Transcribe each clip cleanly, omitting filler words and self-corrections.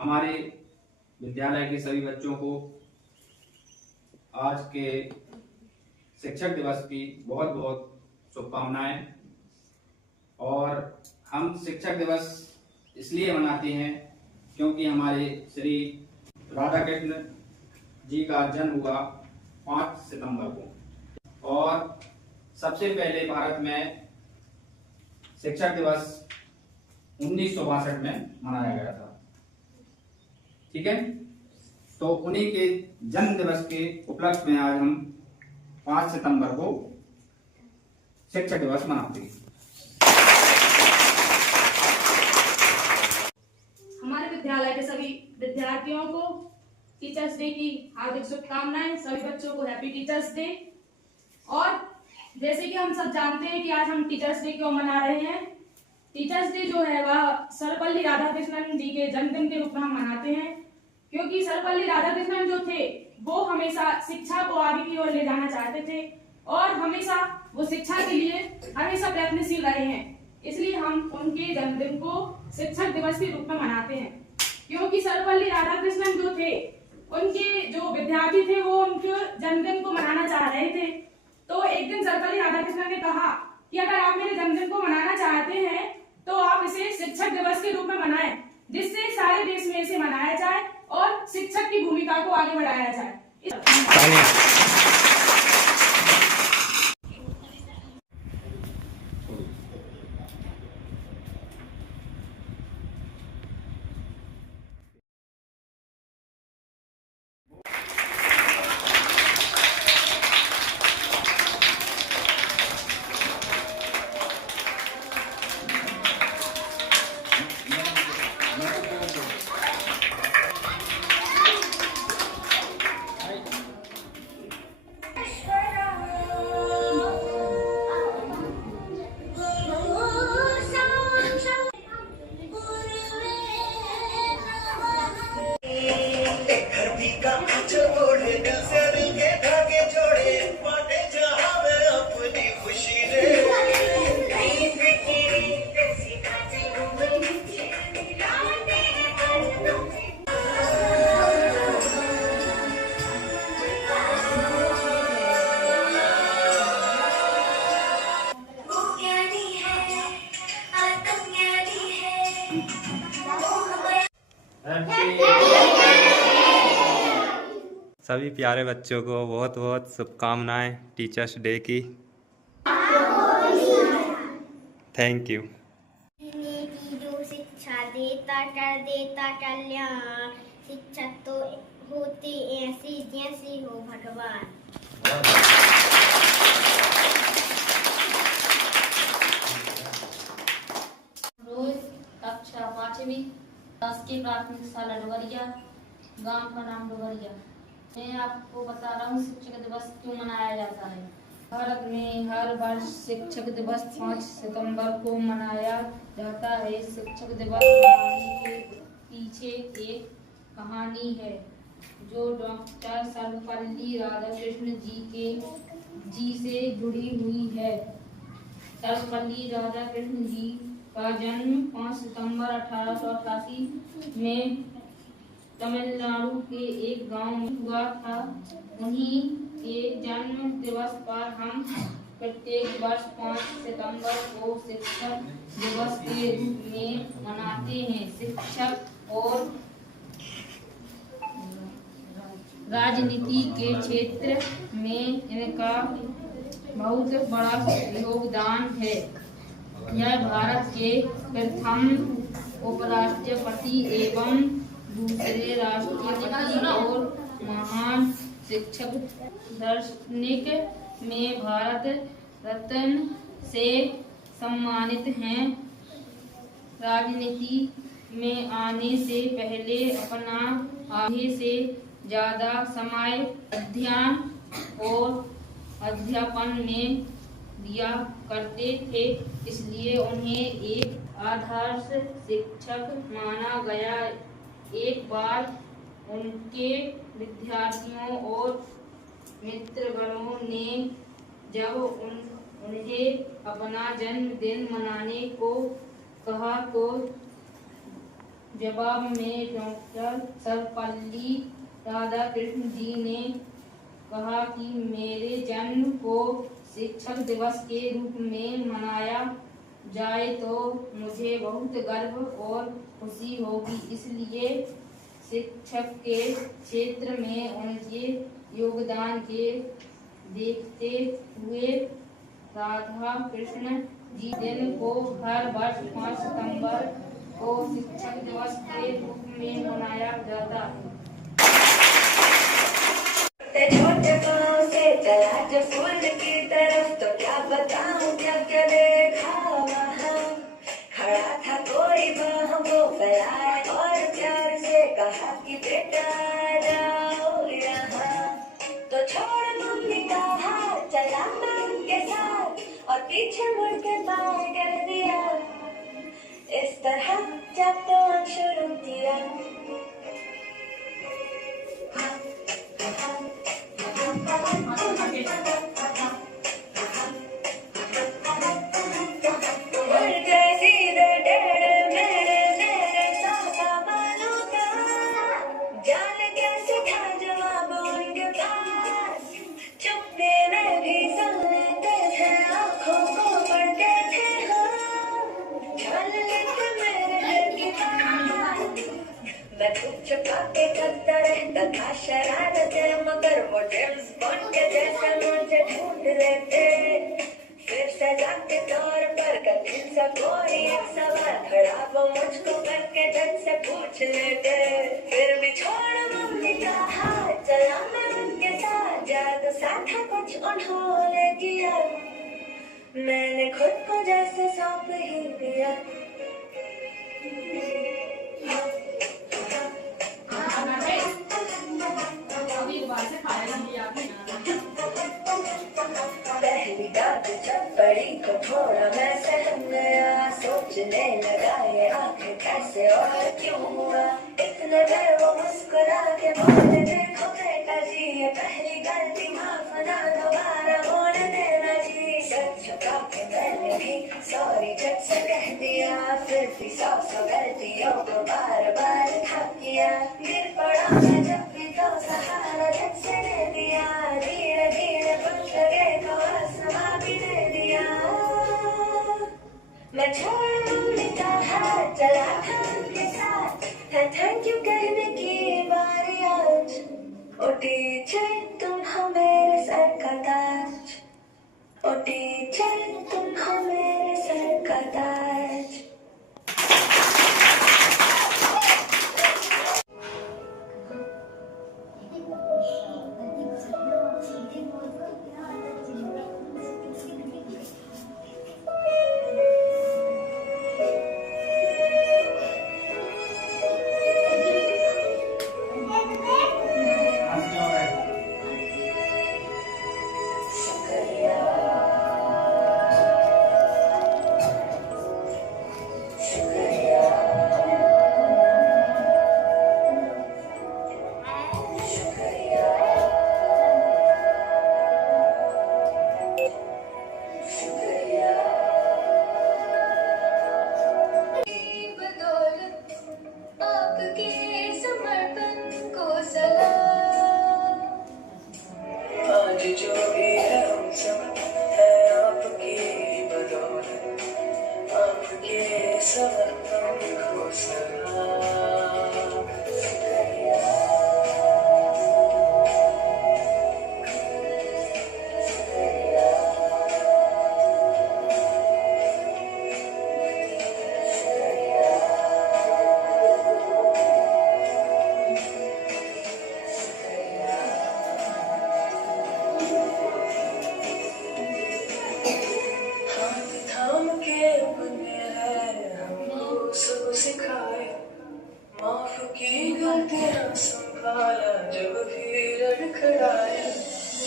हमारे विद्यालय के सभी बच्चों को आज के शिक्षक दिवस की बहुत बहुत शुभकामनाएं। और हम शिक्षक दिवस इसलिए मनाते हैं क्योंकि हमारे श्री राधा कृष्ण जी का जन्म हुआ 5 सितंबर को, और सबसे पहले भारत में शिक्षक दिवस 1962 में मनाया गया था। ठीक है, तो उन्हीं के जन्म दिवस के उपलक्ष्य में आज हम 5 सितंबर को शिक्षक दिवस मनाते हैं। हमारे विद्यालय के सभी विद्यार्थियों को टीचर्स डे की हार्दिक शुभकामनाएं। सभी बच्चों को हैप्पी टीचर्स डे। और जैसे कि हम सब जानते हैं कि आज हम टीचर्स डे क्यों मना रहे हैं। टीचर्स डे जो है वह सर्वपल्ली राधाकृष्णन जी के जन्मदिन के रूप में हम मनाते हैं, क्योंकि सर्वपल्ली राधाकृष्णन जो थे वो हमेशा शिक्षा को आगे की ओर ले जाना चाहते थे और हमेशा वो शिक्षा के लिए हमेशा प्रयत्नशील रहे हैं। इसलिए हम उनके जन्मदिन को शिक्षक दिवस के रूप में मनाते हैं, क्योंकि सर्वपल्ली राधाकृष्णन जो थे उनके जो विद्यार्थी थे वो उनके जन्मदिन को मनाना चाह रहे थे। तो एक दिन सर्वपल्ली राधाकृष्णन ने कहा कि अगर आप मेरे जन्मदिन को मनाना चाहते हैं तो आप इसे शिक्षक दिवस के रूप में मनाएं, जिससे सारे देश में इसे मनाया जाए और शिक्षक की भूमिका को आगे बढ़ाया जाए। सभी प्यारे बच्चों को बहुत बहुत शुभकामनाएं टीचर्स डे की। Thank you. जो शिक्षा देता कर देता कल्याण, शिक्षक तो होते ऐसी जैसी हो भगवान। रोज कक्षा 5वीं शासकीय प्राथमिक शाला डुबरिया, गांव का नाम डुबरिया। मैं आपको बता रहा हूँ शिक्षक दिवस क्यों मनाया जाता है। भारत में हर वर्ष शिक्षक दिवस 5 सितंबर को मनाया जाता है। शिक्षक दिवस मनाने के पीछे एक कहानी है जो डॉक्टर सर्वपल्ली राधाकृष्ण जी से जुड़ी हुई है। सर्वपल्ली राधाकृष्ण जी का जन्म 5 सितंबर 1888 में तमिलनाडु के एक गांव में हुआ था। उन्हीं के जन्म दिवस पर हम प्रत्येक वर्ष 5 सितंबर को शिक्षक दिवस के रूप में मनाते हैं। शिक्षक और राजनीति के क्षेत्र में इनका बहुत बड़ा योगदान है। यह भारत के प्रथम उपराष्ट्रपति एवं दूसरे राष्ट्रपति और महान शिक्षक दार्शनिक में भारत रत्न से सम्मानित हैं। राजनीति में आने से पहले अपना आधे से ज्यादा समय अध्ययन और अध्यापन में दिया करते थे, इसलिए उन्हें एक आदर्श शिक्षक माना गया। एक बार उनके विद्यार्थियों और मित्रगणों ने जब उन्हें अपना जन्मदिन मनाने को कहा तो जवाब में डॉक्टर सर्वपल्ली राधाकृष्ण जी ने कहा कि मेरे जन्म को शिक्षक दिवस के रूप में मनाया जाए तो मुझे बहुत गर्व और खुशी होगी। इसलिए शिक्षक के क्षेत्र में उनके योगदान के देखते हुए राधा कृष्ण जी दिन को हर वर्ष 5 सितंबर को शिक्षक दिवस के रूप में मनाया जाता है। छोटे पाँव से चला जो फूल की तरफ तो क्या बताऊं क्या क्या देखा वहाँ। खड़ा था कोई बाहों को फैलाए और प्यार से कहा कि बेटा आ जाओ यहाँ। तो छोड़ मम्मी का हाथ चला मैं उनके साथ और पीछे मुड़ के बाय कर दिया। इस तरह जब तो शुरू किया। शरारतें मगर वो जेम्स बॉन्ड के जैसे मुझे ढूंढ लेते। फिर सजा के तौर पर कठिन सा कोई एक सवाल खड़ा वो मुझको करके झट से पूछ लेते। फिर भी छोड़ मम्मी का हाथ चला मैं उनके साथ। जादू सा था कुछ उन्होंने किया। मैंने खुद को जैसे सौंप ही दिया। पहली बात जब पड़ी तो थोड़ा मैं सहम गया। सोचने लगा ये आखिर कैसे और क्यों हुआ। इतने देर वो मुस्कुरा के बोले देखो बेटा जी ये पहली गलती माफ ना दोबारा होने देना जी। सच छुपा के मैंने भी सॉरी झट से कह दिया। फिर भी 100 गलतियों को बार बार था किया। गिर पड़ा मैं जब भी तो सहारा झट से दे दिया। धीरे धीरे कुछ लगे तो आसमां भी दे दिया। मैं छोड़ मम्मी का हाथ चला था उनके साथ। है थैंक यू कहने की बारी आज। ओ टीचर तुम हो मेरे सर का ताज। ओ टीचर तुम हो मेरे सर का ताज। जो भी है हम सब है आपकी बदौलत। आपके समर्पण को सलाम। सिखाए माफ की गलतियां संभाला जब भी लड़खड़ाए।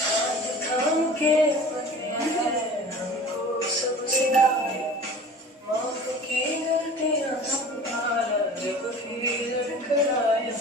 हाथ थाम के बने हैं हमको सब सिखाए। माफ की गलतियां संभाला जब भी लड़खड़ाए।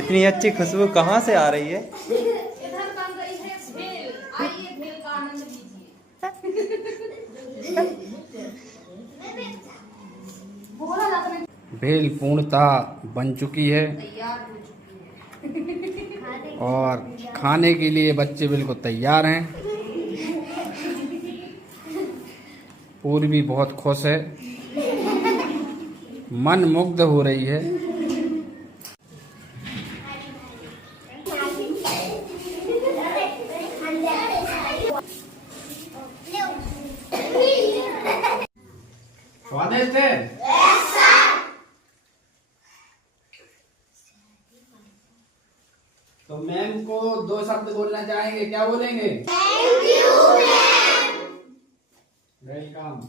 इतनी अच्छी खुशबू कहाँ से आ रही है? इधर बन गई है भेल। आइए भेल का आनंद लीजिए। भेल पूर्णतः बन चुकी है और खाने के लिए बच्चे बिल्कुल तैयार हैं। पूर्वी बहुत खुश है, मन मुग्ध हो रही है। स्वादिष्ट है। तो मैम को 2 शब्द बोलना चाहेंगे, क्या बोलेंगे? Thank you ma'am. वेलकम।